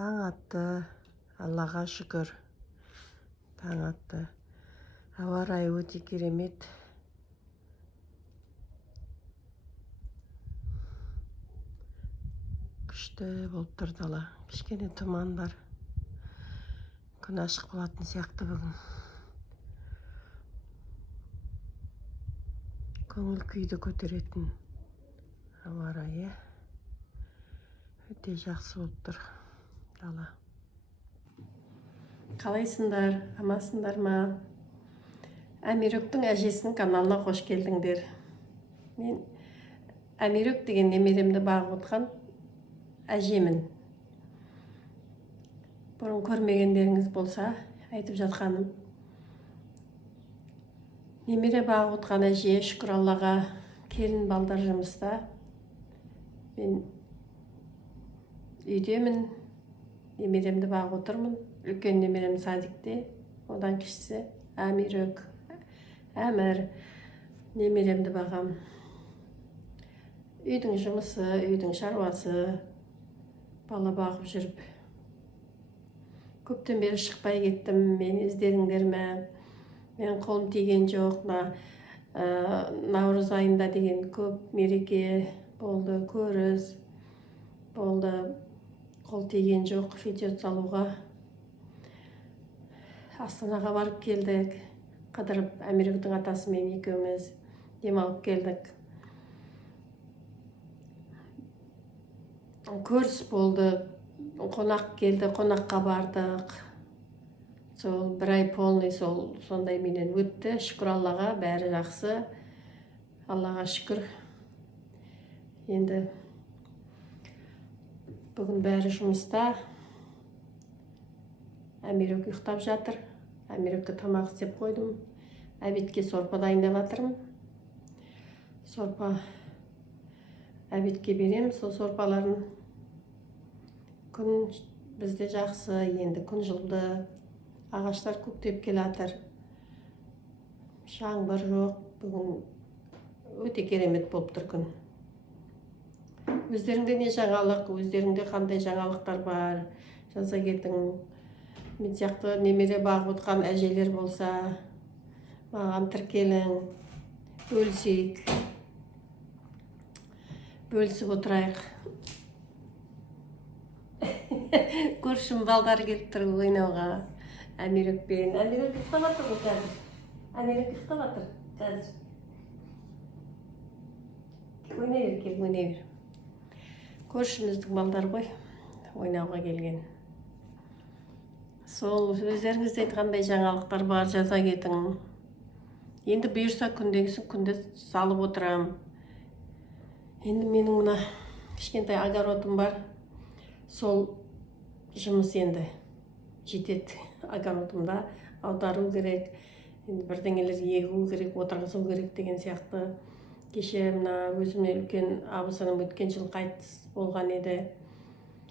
Таң атты, Аллаға шүкір. Таң атты. Ауа райы өте керемет. Күшті болып тұр дала. Кішкене тұман бар. Күн ашық болатын сияқты бүгін. Көңіл күйді көтеретін ауа райы өте жақсы болып тұр дала. Қалайсыңдар, амансыңдар ма? Әмирөктің әжесінің каналына қош келдіңдер. Мен Әмирөк деген немеремді бағып отқан әжемін. Бұрын көрмегендеріңіз болса, айтып жатқаным. Немере бағып отқан әже, шүкір Аллаға, келін балдар жұмыста. Мен үйдемін, немеремді бағып отырмын. Үлкен немерем садикте, одан кішісі Әмирөк, Әмір, немеремді бағам. Үйдің жұмысы, үйдің шаруасы, бала бағып жүріп. Көптен бері шықпай кеттім, мен іздедіңдер ме? Мен қолым тиген жоқ, наурыз айында деген көп мереке болды, көріс болды, қол тиген жоқ, видео салуға. Астанаға барып келдік, қыдырып, Әмирөктің атасымен екеуміз демалып келдік. Көріс болды, қонақ келді, қонаққа бардық. Сол бір ай полный сондай менен өтті. Шүкір Аллаға, бәрі жақсы. Аллаға шүкір. Енді бүгін бәрі жұмыста. Әмирөк ұйықтап жатыр. Әмирөкке тамақ істеп қойдым. Әбетке сорпа дайындап жатырмын. Сорпа әбетке берем, сол сорпаларын. Күн бізде жақсы, енді күн жылды. Ағаштар көктеп келатыр. Жаңбыр жоқ. Бүгін өте керемет болып тұр күн. Өздеріңде не жаңалық, өздеріңде қандай жаңалықтар бар? Жаза кетің. Мен сияқты немере бағып отқан әжелер болса, маған тіркелің, бөлісейік. Бөлісіп отырайық. Көршім балдар келіп тұр ойнауға. Әмирөкпен. Әмирөк ұйықтап жатыр ғой қазір. Әмирөк ұйықтап жатыр қазір. Ойнай бер, кел, ойнай бер. Көршіміздің балдар ғой, ойнауға келген. Сол өздеріңізде айтқандай жаңалықтар бар, жаза кетің. Енді бұйырса күндегісін күнде салып отырам. Енді менің мына кішкентай огородым бар. Сол жұмыс енді жетеді. Огородымда аудару керек, бірдеңелер егу керек, отырғызу керек деген сияқты. Кеше мына өзіме үлкен абысыным өткен жыл қайтыс болған еді.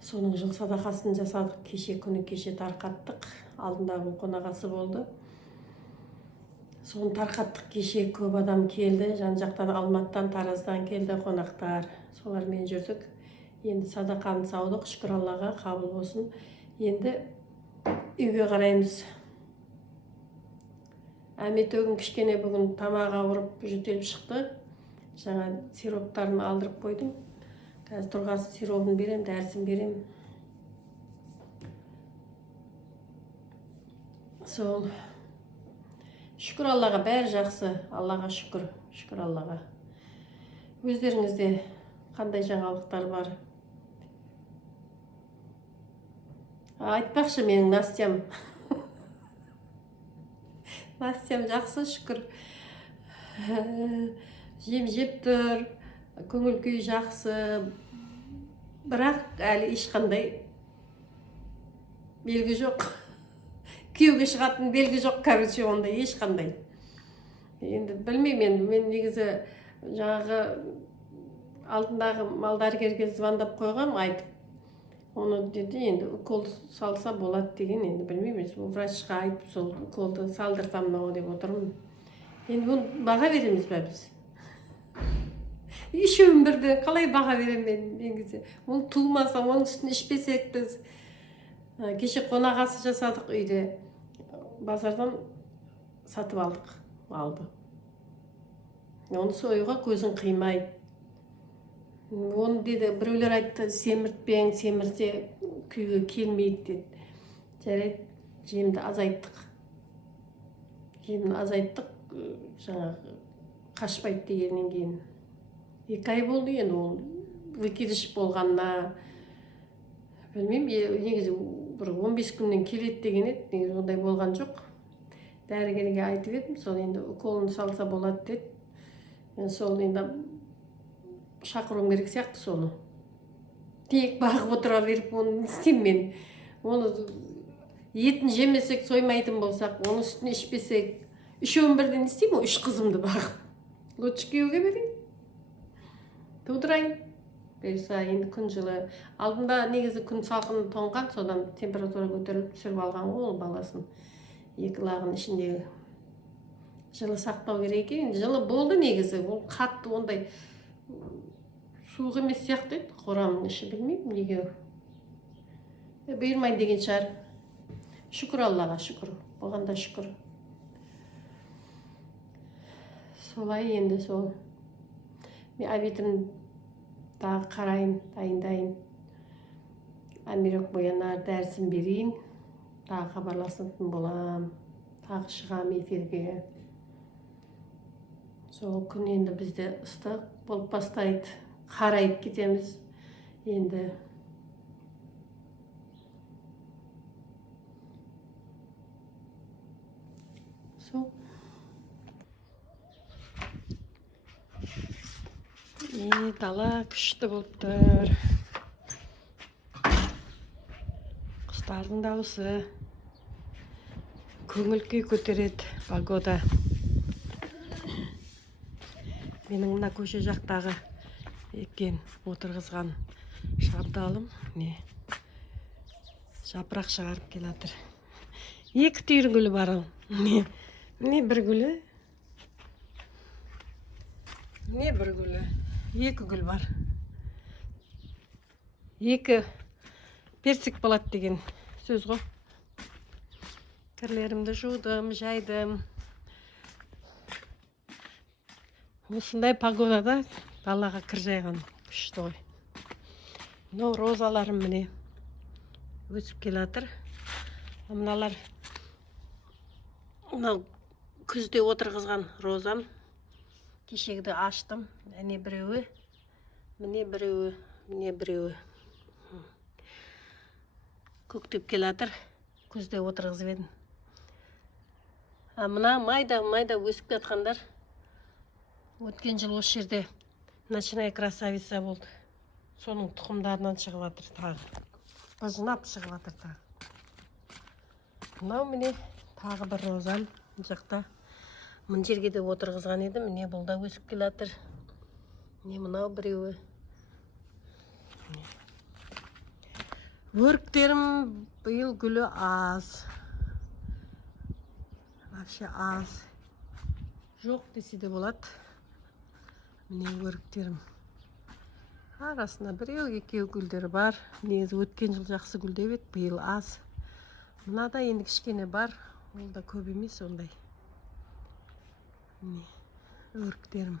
Соның жыл садақасын жасадық. Кеше күні кеше тарқаттық. Алдындағы қонағасы болды. Соны тарқаттық кеше, көп адам келді. Жан-жақтан, Алматыдан, Тараздан келді қонақтар. Солармен жүрдік. Енді садақаны саудық, шүкір Аллаға, қабыл болсын. Енді үйге қараймыз. Әметөгім кішкене бүгін тамақ ауырып жөтеліп шықты. Жаңа сироптарын алдырып қойдым. Қазір тұрғасы сиробын берем, дәрісін берем. Сол. Шүкір Аллаға, бәрі жақсы. Аллаға шүкір. Шүкір Аллаға. Өздеріңізде қандай жаңалықтар бар? Айтпақшы менің Настям. Настям жақсы, шүкір. Жем жеп тұр, көңіл күй жақсы. Бірақ әлі ешқандай белгі жоқ. Күйеуге шығатын белгі жоқ, короче, ондай ешқандай. Енді білмеймін, мен негізі жаңағы алдындағы малдәрігерге звондап қойғам, айтып. Оны деді, енді укол салса болады деген, енді білмеймін. Врачқа айтып, сол уколды салдырсам мынау деп отырмын. Енді оны баға береміз бе біз? Үшеуін бірді қалай баға берем мен негізі? Ол туылмаса, оның үстін ішпесек біз. Кеше қонақасы жасадық үйде. Базардан сатып алдық малды. Оны союға көзің қимайды. Оны деді, біреулер айтты, семіртпең, семірсе күйге келмейді деді. Жарайды, жемді азайттық. Жаңағы қашпайды дегеннен кейін. 2 ай болды енді ол выкидыш болғанына. Білмеймін, негізі бір 15 күннен келеді деген еді, негізі ондай болған жоқ. Дәрігерге айтып едім, сол енді уколын салса болады деді. Сол енді шақыруым керек сияқты соны. Тек бағып отыра беріп, оны не істеймін мен? Оны етін жемесек, соймайтын болсақ, оны үстіне ішпесек, үшеуін бірден істеймін, 3 қызымды бағып. Лучше күйеуге берейін. Тудырайын. Берса енді күн жылы. Алдында негізі күн салқын тоңған, содан температура көтеріліп түсіріп алған ғой ол баласын. 2 лағын ішіндегі жылы сақтау керек екен. Жылы болды негізі. Ол қатты ондай суық емес сияқты еді. Қорамның іші, білмеймін неге. Бұйырмайды деген шығар. Шүкір Аллаға, шүкір. Оғанда шүкір. Солай енді сол. Мен обедім тағы қарайын, дайындайын. Амирок боянар дәрісін берейін. Тағы хабарласатын болам. Тағы шығам эфирге. Сол күн енді бізде ыстық болып бастайды. Қарайып кетеміз. Енді сол. Дала күшті болып тұр. Құстардың дауысы. Көңіл күй көтереді погода. Менің мына көше жақтағы екен отырғызған шабдалым не жапырақ шығарып келатыр. 2 түйір гүлі бар ол. Не бір гүлі? Не бір гүлі? 2 гүл бар. 2 персик болады деген сөз ғой. Кірлерімді жудым, жайдым. Осындай погодада далаға кір жайған күшті ғой. Мынау розаларым міне өсіп келатыр. Мыналар мынау күзде отырғызған розам. Кешегіде аштым. Міне біреуі, міне біреуі, міне біреуі. Көктеп келатыр. Күзде отырғызып едім. Мына майда өсіп жатқандар. Өткен жыл осы жерде ночная красавица болды. Соның тұқымдарынан шығып жатыр тағы. Быжынап шығып жатыр тағы. Мынау міне тағы бір розам жақта. Мына жерге де отырғызған едім. Міне бұл да өсіп келатыр. Міне мынау біреуі. Өріктерім биыл гүлі аз. Вообще аз. Жоқ десе де болады. Міне өріктерім. Арасында 1-2 гүлдері бар. Негізі өткен жыл жақсы гүлдеп еді, биыл аз. Мынада енді кішкене бар. Ол да көп емес ондай. Міне өріктерім.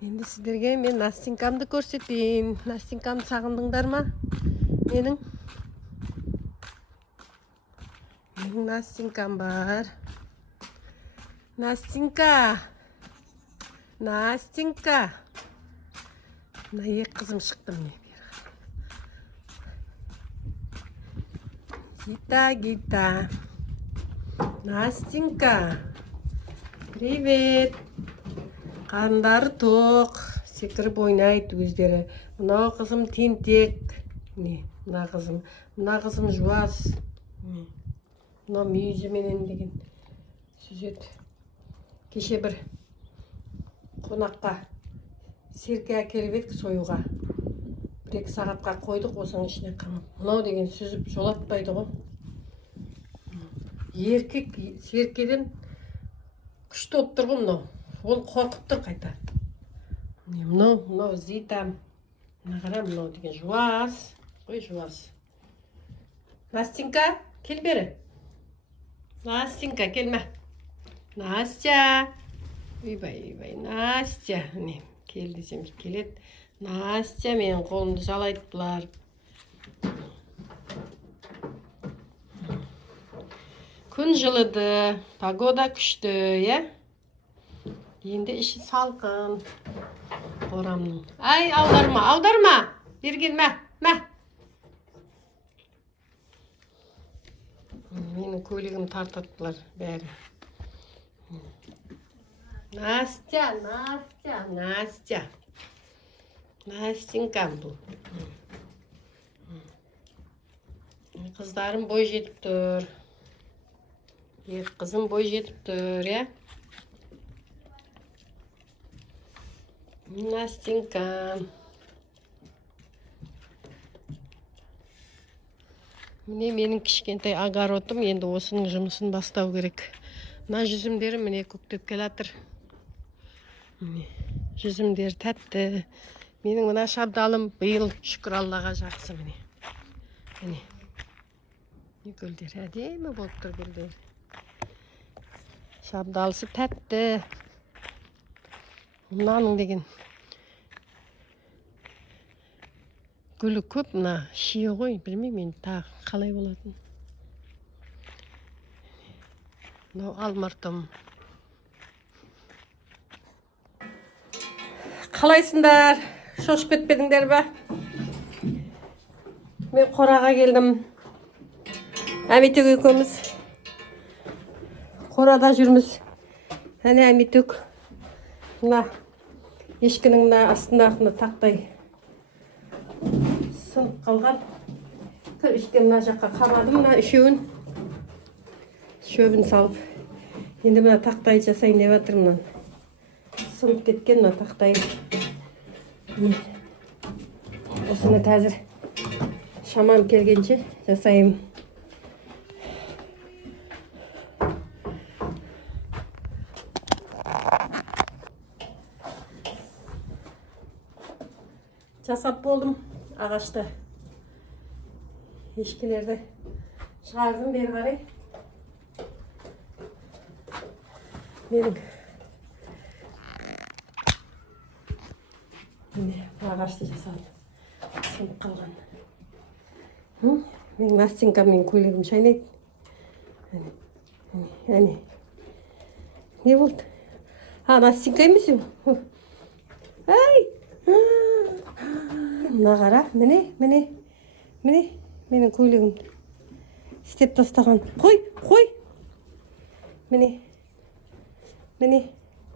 Енді сіздерге мен Настенькамды көрсетейін. Настенькамды сағындыңдар ма? Менің Настенькам бар. Настенька. Настенька. Мына 2 қызым шықты міне. Гита. Настенька. Привет. Қандары тоқ. Секіріп ойнайды өздері. Мынау қызым тентек. Мына қызым жуас. Мынау мүйізіменен деген сүзет. Кеше бір қонаққа серке әкеліп едік сойуға. 1-2 сағатқа қойдық, осының ішіне қамап. Мынау деген сүзіп жолатпайды ғой. Еркек серкеден күшті болып тұр ғой мынау. Ол қорқып тұр қайта. Мынау Зитам. Mına qara, mınау деген жуас. Қой жуас. Настенька, кел бері. Настенька, келме. Настя. Үйбай, Настя. Міне, кел десем келеді. Настя, менің қолымды жалайды бұлар. Күн жылыды, погода күшті, е? Енді іші салқын. Қорамның. Ай, аударма. Берген, мә. Менің көйлегім тартады бұлар бәрі. Настя. Настенькам бұл. Қыздарым бой жетіп тұр. Қызым бой жетіп тұр, е? Настенькам. Міне менің кішкентай огородым, енді осының жұмысын бастау керек. Мына жүзімдерім міне көктеп келатыр. Міне жүзімдер тәтті. Менің мына шабдалым биыл шүкір Аллаға жақсы міне. Міне. Гүлдер әдемі болып тұр гүлдер. Шабдалысы тәтті. Мынаның деген гүлі көп, мына шие ғой, білмеймін тағы қалай болатын. Мынау алмұртым. Қалайсыңдар? Шошып кетпедіңдер бе? Мен қораға келдім. Әметек екеуміз қорада жүрміз. Әне әметек. Мына ешкінің мына астындағы тақтай сынып қалған. Кірпішке мына жаққа қамадым, мына үшеуін. Шөбін салып. Енді мына тақтай жасайын деп жатырмын. Сынып кеткен мына тақтай. Осыны қазір шамам келгенше жасайым. Жасап болдым ағашты. Ешкілерді шығардым бері қарай. Менің ағашты жасадым. Сынып қалған. Менің Настенькаммен көйлегім шайнайды. Әне. Не болды? Настенька емес ем. Ай! Мына қара, міне. Менің көйлегім істеп тастаған. Қой. Міне.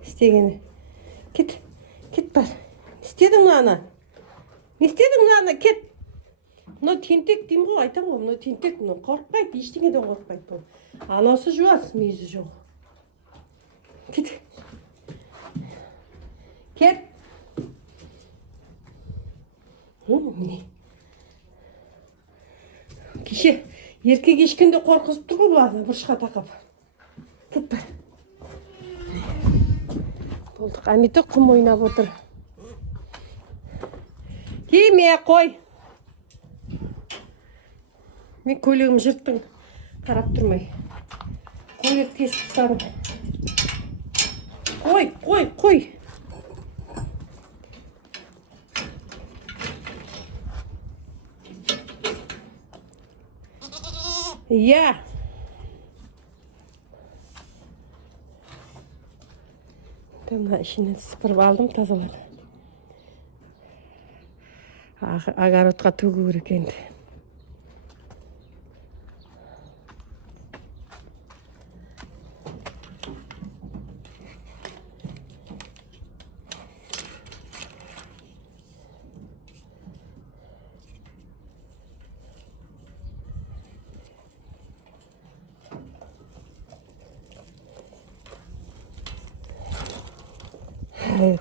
Істегені. Кет бар. Істедің мына. Не істедің мына, кет. Мына тентек деймін ғой, айтам ғой, мына тентек, мына қорқпайды, ештеңеден қорқпайды. Анасы жуас, мүйізі жоқ. Кет. Міне. Кеше еркек ешкенде қорқызып тұр ғой бұларына, бұрышқа тақап. Кет бар. Болдық, әметек құм ойнап отыр. Тиме, қой. Мен көйлегім жырттың, қарап тұрмай. Көйлек тесіп тастадым. Қой. Иә. Мына ішінен сыпырып алдым, тазалап. Огородқа төгу керек енді.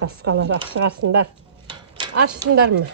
Қасқалар шығарсындар. Ашсындар ма?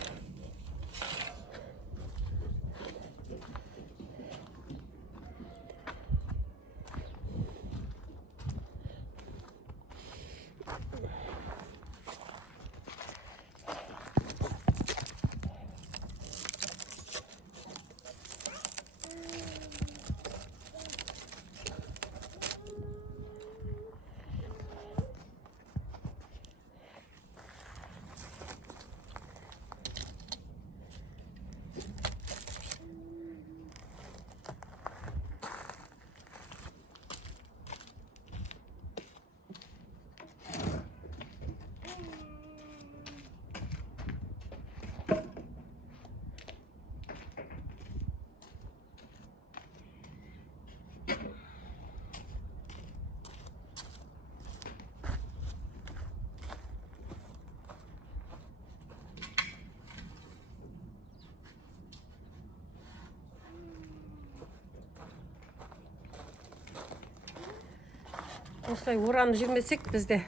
осылай оранып жүрмесек бізде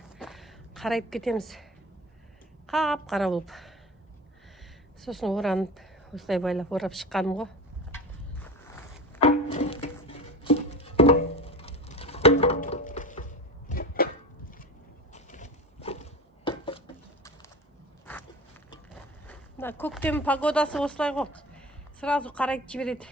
қарайып кетеміз. Қап-қара болып. Сосын оранып, осылай байлап орап шыққаным ғой. Көктем погодасы осылай ғой. Сразу қарайтып жібереді.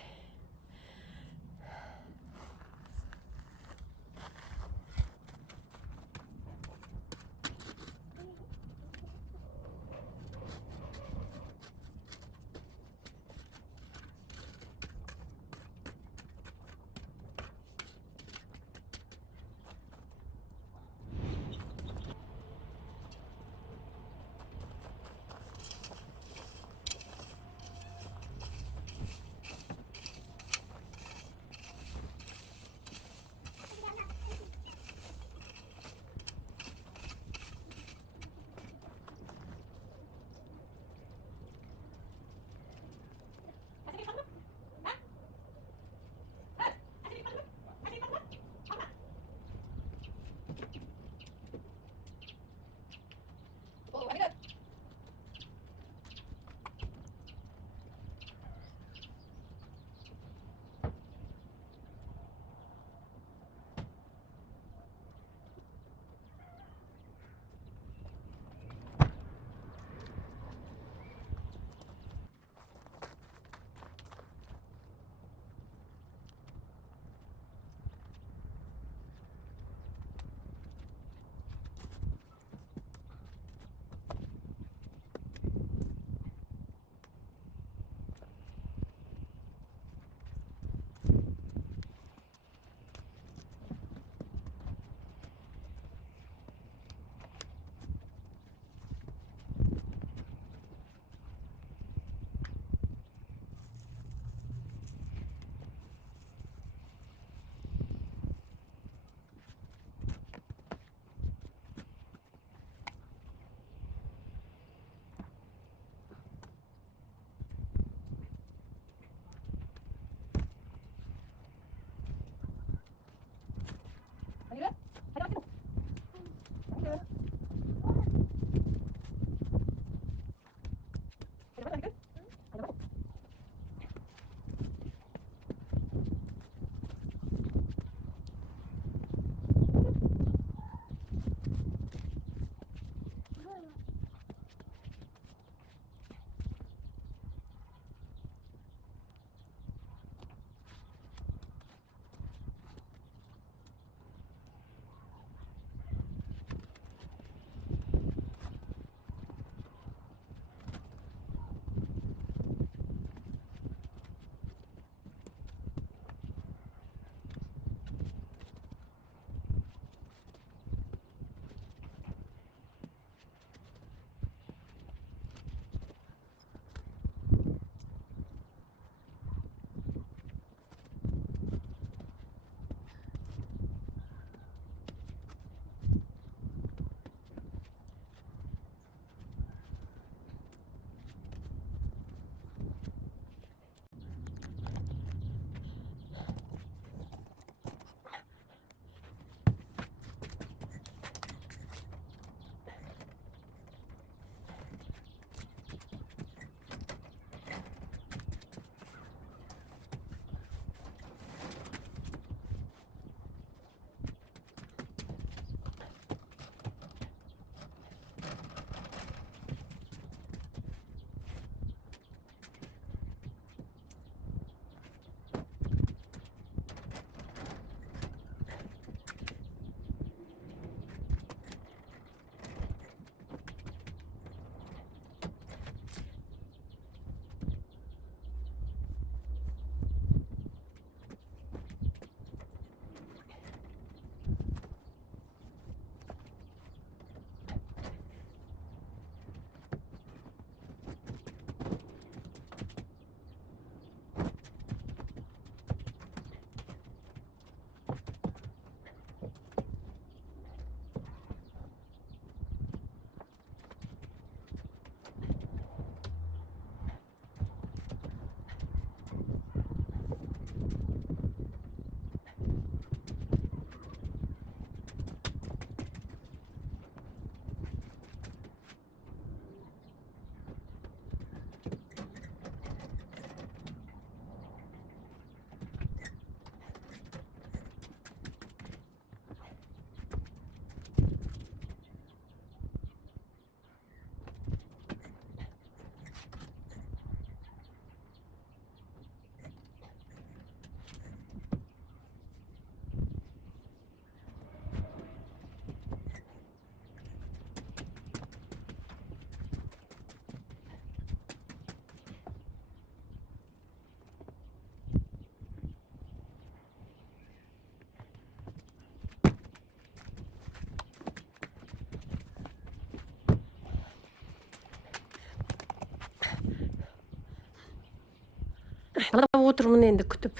Қалап отырмын енді күтіп.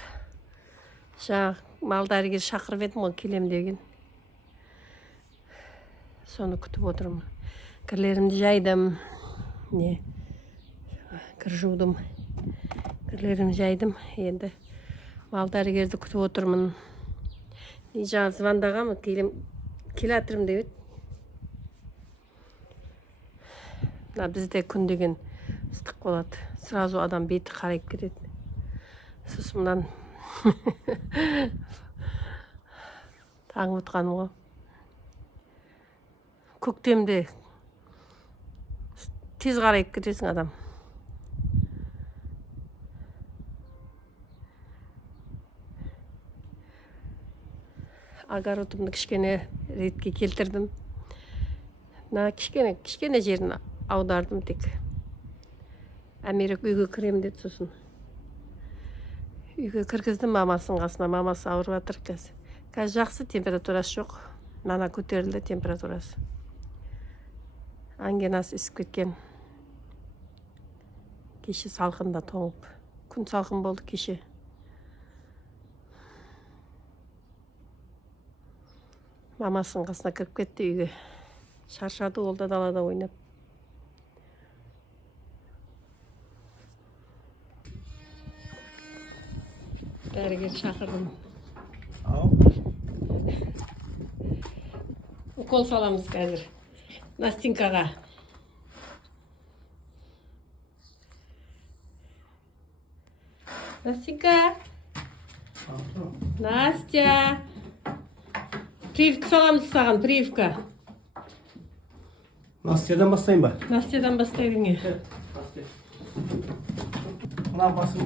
Мал дәрігер шақырып едім ғой, келем деген. Соны күтіп отырмын. Кірлерімді жайдым. Кір жудым. Кірлерімді жайдым. Енді мал дәрігерді күтіп отырмын. Жаңа звондағам, келе атырым деп еді. Бізде күн деген ыстық болады. Сразу адам беті қарайып кетеді. Сосын таң отқаным ғой. Көктемде тез қарайып кетесің адам. Огородымды кішкене ретке келтірдім. Кішкене жерін аудардым тек. Әмерек үйге кірем деді, сосын. Үйге кіргіздім мамасының қасына. Мамасы ауырып жатыр қазір. Қазір жақсы, температурасы жоқ. Нана көтерілді температурасы. Ангинасы ісіп кеткен. Кеше салқында тоңып. Күн салқын болды кеше. Мамасының қасына кіріп кетті үйге. Шаршады, ол да далада ойнап. Дәрігер шақырдым. Укол саламыз қазір. Настенькаға. Настенька. Настя. Прививка саламыз саған, прививка. Настядан бастайын ба? Настядан бастайын. Мына басым.